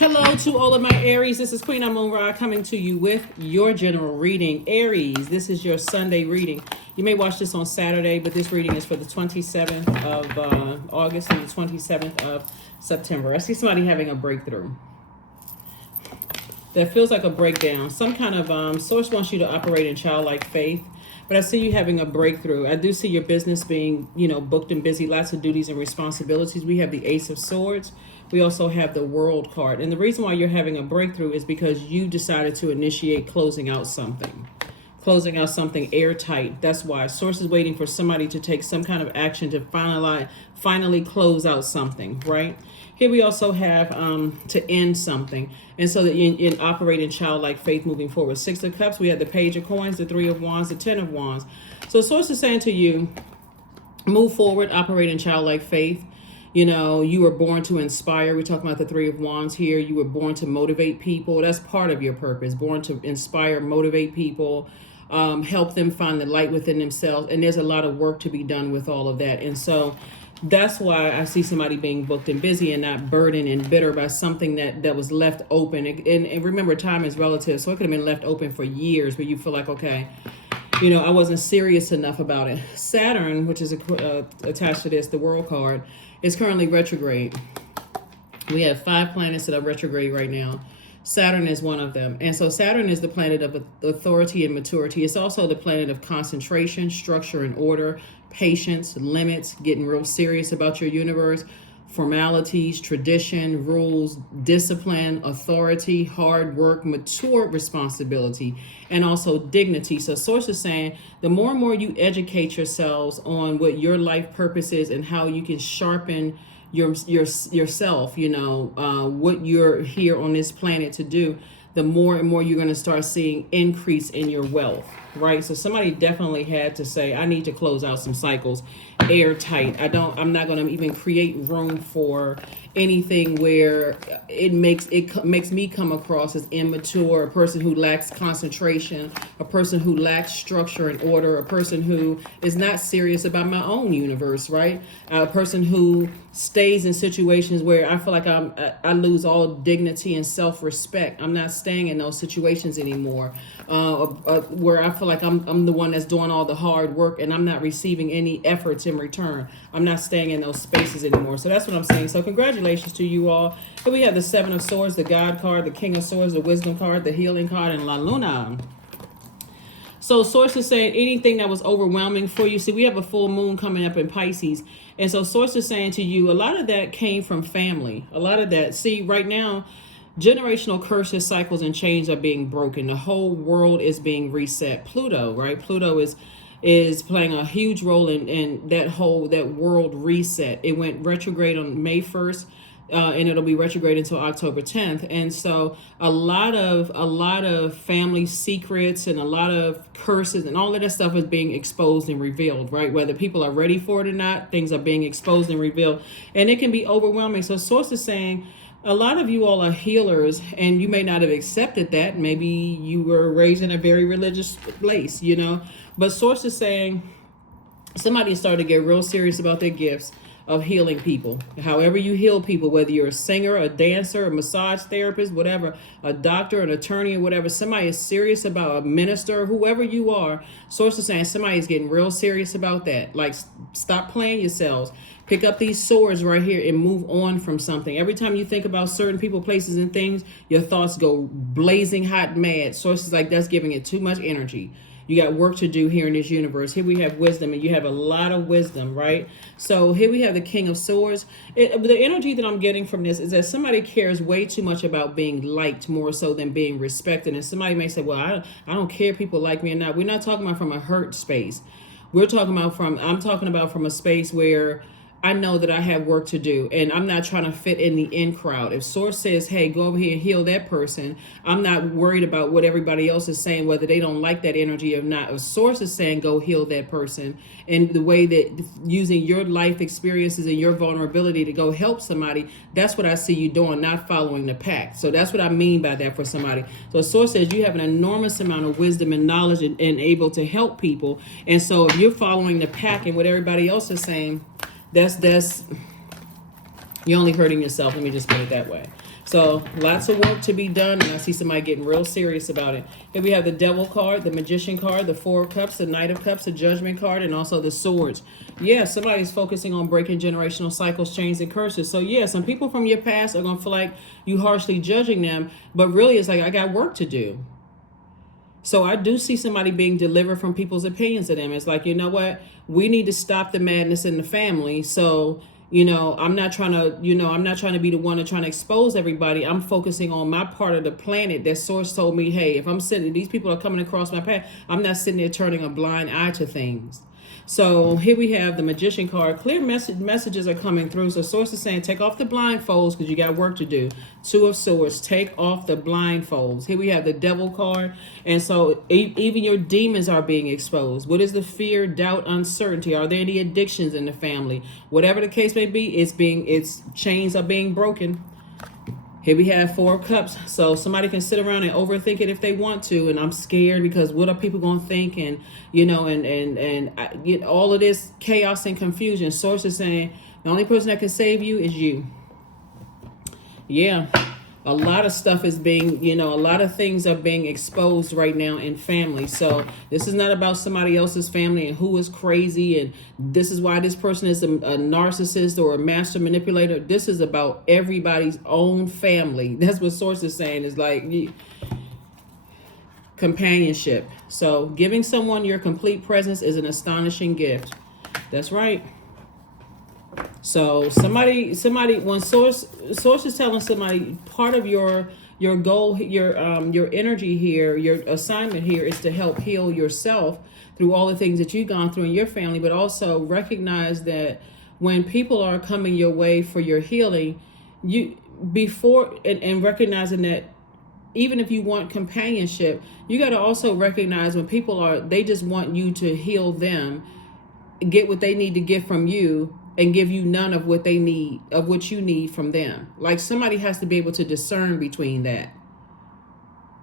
Hello to all of my Aries. This is Queen Amun Ra coming to you with your general reading. Aries, this is your Sunday reading. You may watch this on Saturday, but this reading is for the 27th of August and the 27th of September. I see somebody having a breakthrough. That feels like a breakdown. Some kind of source wants you to operate in childlike faith. But I see you having a breakthrough. I do see your business being, booked and busy, lots of duties and responsibilities. We have the Ace of Swords. We also have the World card. And the reason why you're having a breakthrough is because you decided to initiate closing out something airtight. That's why Source is waiting for somebody to take some kind of action to finally close out something, right? Here we also have to end something, and so that you operate in childlike faith moving forward. Six of Cups, we have the Page of Coins, the Three of Wands, the Ten of Wands. So Source is saying to you, move forward, operate in childlike faith. You were born to inspire. We're talking about the Three of Wands here. You were born to motivate people. That's part of your purpose. Born to inspire, motivate people, help them find the light within themselves. And there's a lot of work to be done with all of that. And so that's why I see somebody being booked and busy and not burdened and bitter by something that was left open. And remember, time is relative. So it could have been left open for years where you feel like, okay, I wasn't serious enough about it. Saturn, which is attached to this, the World card, is currently retrograde. We have 5 planets that are retrograde right now. Saturn is one of them. And so Saturn is the planet of authority and maturity. It's also the planet of concentration, structure and order, patience, limits, getting real serious about your universe, formalities, tradition, rules, discipline, authority, hard work, mature responsibility, and also dignity. So Source is saying the more and more you educate yourselves on what your life purpose is and how you can sharpen yourself, what you're here on this planet to do, the more and more you're going to start seeing increase in your wealth, right? So somebody definitely had to say, I need to close out some cycles airtight. I'm not going to even create room for anything where it makes me come across as immature, a person who lacks concentration, a person who lacks structure and order, a person who is not serious about my own universe, right? A person who stays in situations where I feel like I lose all dignity and self-respect. I'm not staying in those situations anymore, where I feel like I'm the one that's doing all the hard work and I'm not receiving any efforts in return. I'm not staying in those spaces anymore. So that's what I'm saying. So congratulations to you all. Here we have the Seven of Swords, the God card, the King of Swords, the Wisdom card, the Healing card, and La Luna. So Source is saying anything that was overwhelming for you. See, we have a full moon coming up in Pisces. And so Source is saying to you, a lot of that came from family. A lot of that. See, right now, generational curses, cycles, and chains are being broken. The whole world is being reset. Pluto, right? Pluto is playing a huge role in that world reset. It went retrograde on May 1st. And it'll be retrograde until October 10th. And so a lot of family secrets and a lot of curses and all of that stuff is being exposed and revealed, right? Whether people are ready for it or not, things are being exposed and revealed. And it can be overwhelming. So Source is saying a lot of you all are healers and you may not have accepted that. Maybe you were raised in a very religious place, But Source is saying somebody started to get real serious about their gifts of healing people. However you heal people, whether you're a singer, a dancer, a massage therapist, whatever, a doctor, an attorney, or whatever, somebody is serious about a minister, whoever you are. Source is saying somebody's getting real serious about that. Like, stop playing yourselves. Pick up these swords right here and move on from something. Every time you think about certain people, places, and things, your thoughts go blazing hot mad. Source is like, that's giving it too much energy. You got work to do here in this universe. Here we have wisdom, and you have a lot of wisdom, right? So here we have the King of Swords. The energy that I'm getting from this is that somebody cares way too much about being liked more so than being respected. And somebody may say, well, I don't care if people like me or not. We're not talking about from a hurt space. I'm talking about from a space where I know that I have work to do and I'm not trying to fit in the in crowd. If Source says, hey, go over here and heal that person, I'm not worried about what everybody else is saying, whether they don't like that energy or not. If Source is saying, go heal that person, and the way that using your life experiences and your vulnerability to go help somebody, that's what I see you doing, not following the pack. So that's what I mean by that for somebody. So Source says you have an enormous amount of wisdom and knowledge and able to help people. And so if you're following the pack and what everybody else is saying, that's you're only hurting yourself. Let me just put it that way. So lots of work to be done, and I see somebody getting real serious about it. Here we have the Devil card, the Magician card, the Four of Cups, the Knight of Cups, the Judgment card, and also the Swords. Yeah, somebody's focusing on breaking generational cycles, chains, and curses. So yeah, some people from your past are going to feel like you harshly judging them, but really it's like, I got work to do. So I do see somebody being delivered from people's opinions of them. It's like, you know what? We need to stop the madness in the family. So, I'm not trying to be the one to trying to expose everybody. I'm focusing on my part of the planet that source told me, hey, if I'm sitting, these people are coming across my path, I'm not sitting there turning a blind eye to things. So here we have the Magician card. Clear messages are coming through. So source is saying, take off the blindfolds because you got work to do. Two of Swords, take off the blindfolds. Here we have the Devil card. And so even your demons are being exposed. What is the fear, doubt, uncertainty? Are there any addictions in the family? Whatever the case may be, its chains are being broken. Here we have Four of Cups. So somebody can sit around and overthink it if they want to. And I'm scared because what are people going to think? And, all of this chaos and confusion. Source is saying the only person that can save you is you. Yeah. A lot of stuff is being, a lot of things are being exposed right now in family. So this is not about somebody else's family and who is crazy. And this is why this person is a narcissist or a master manipulator. This is about everybody's own family. That's what source is saying, is like companionship. So giving someone your complete presence is an astonishing gift. That's right. So somebody when source is telling somebody part of your goal, your energy here, your assignment here is to help heal yourself through all the things that you've gone through in your family, but also recognize that when people are coming your way for your healing, and recognizing that even if you want companionship, you got to also recognize when people they just want you to heal them, get what they need to get from you, and give you none of what they need, of what you need from them. Like somebody has to be able to discern between that.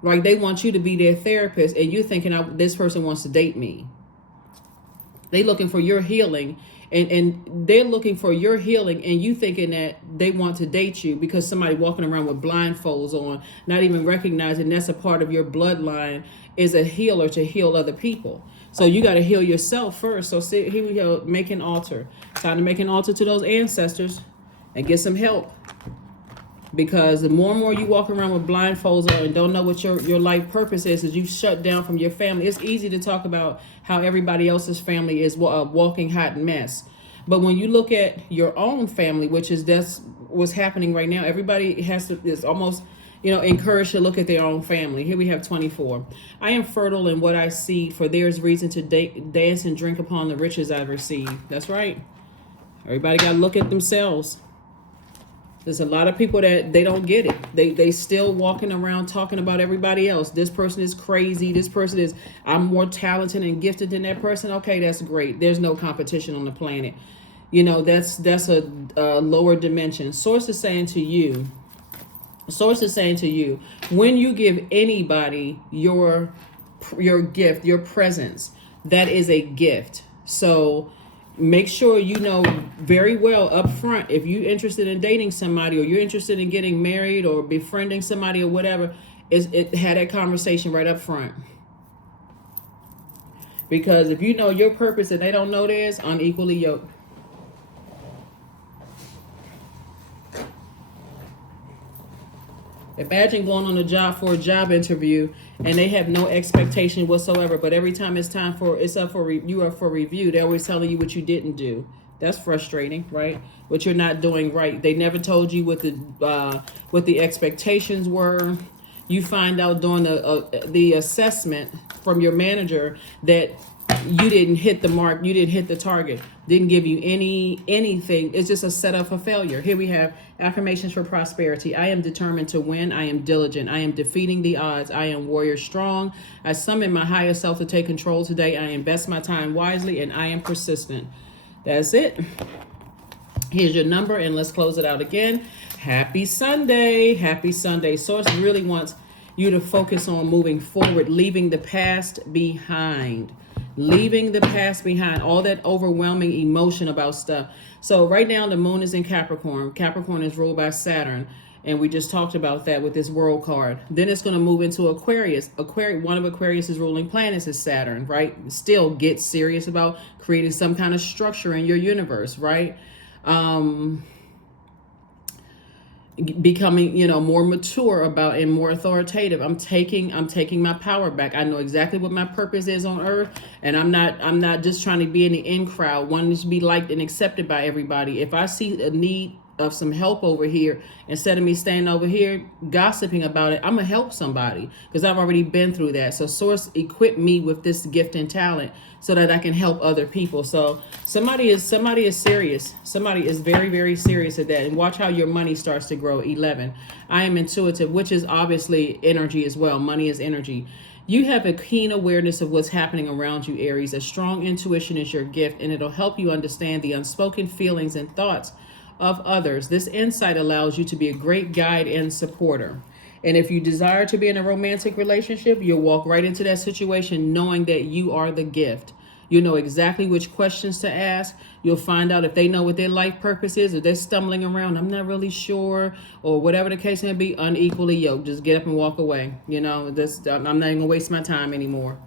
Like they want you to be their therapist and you're thinking, this person wants to date me. They looking for your healing and they're looking for your healing and you thinking that they want to date you because somebody walking around with blindfolds on, not even recognizing that's a part of your bloodline, is a healer to heal other people. So you got to heal yourself first. So see, here we go, make an altar. Time to make an altar to those ancestors and get some help. Because the more and more you walk around with blindfolds on and don't know what your life purpose is you shut down from your family. It's easy to talk about how everybody else's family is a walking hot mess. But when you look at your own family, that's what's happening right now, everybody is almost encouraged to look at their own family. Here we have 24. I am fertile in what I see, for there is reason to dance and drink upon the riches I've received. That's right. Everybody got to look at themselves. There's a lot of people that they don't get it. They still walking around talking about everybody else. This person is crazy. This person is, I'm more talented and gifted than that person. Okay, that's great. There's no competition on the planet. That's a lower dimension. Source is saying to you, when you give anybody your gift, your presence, that is a gift. So make sure you know very well up front, if you're interested in dating somebody or you're interested in getting married or befriending somebody or whatever, had that conversation right up front. Because if you know your purpose and they don't know theirs, unequally yoked. Imagine going on a job interview and they have no expectation whatsoever, but every time it's up for review, they're always telling you what you didn't do. That's frustrating, right? What you're not doing right. They never told you what the expectations were. You find out during the assessment from your manager that you didn't hit the mark, you didn't hit the target, didn't give you anything. It's just a setup for failure. Here we have affirmations for prosperity. I am determined to win. I am diligent. I am defeating the odds. I am warrior strong. I summon my higher self to take control today. I invest my time wisely and I am persistent. That's it. Here's your number and let's close it out again. Happy Sunday. Happy Sunday. Source really wants you to focus on moving forward, leaving the past behind. Leaving the past behind, all that overwhelming emotion about stuff. So right now the moon is in Capricorn. Capricorn is ruled by Saturn. And we just talked about that with this world card. Then it's going to move into Aquarius. One of Aquarius's ruling planets is Saturn, right? Still get serious about creating some kind of structure in your universe, right? Becoming, more mature about and more authoritative. I'm taking my power back. I know exactly what my purpose is on earth, and I'm not just trying to be in the in crowd, wanting to be liked and accepted by everybody. If I see a need of some help over here, instead of me standing over here gossiping about it, I'm gonna help somebody, because I've already been through that. So source equipped me with this gift and talent so that I can help other people. So somebody is serious. Somebody is very, very serious at that. And watch how your money starts to grow. 11. I am intuitive, which is obviously energy as well. Money is energy. You have a keen awareness of what's happening around you, Aries. A strong intuition is your gift, and it'll help you understand the unspoken feelings and thoughts of others. This insight allows you to be a great guide and supporter. And if you desire to be in a romantic relationship, you'll walk right into that situation knowing that you are the gift. You know exactly which questions to ask. You'll find out if they know what their life purpose is, or they're stumbling around, I'm not really sure, or whatever the case may be. Unequally yoked. Just get up and walk away. I'm not even gonna waste my time anymore.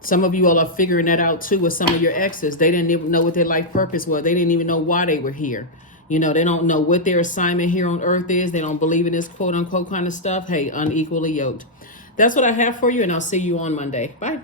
Some of you all are figuring that out too with some of your exes. They didn't even know what their life purpose was. They didn't even know why they were here. They don't know what their assignment here on earth is. They don't believe in this quote unquote kind of stuff. Hey, unequally yoked. That's what I have for you, and I'll see you on Monday. Bye.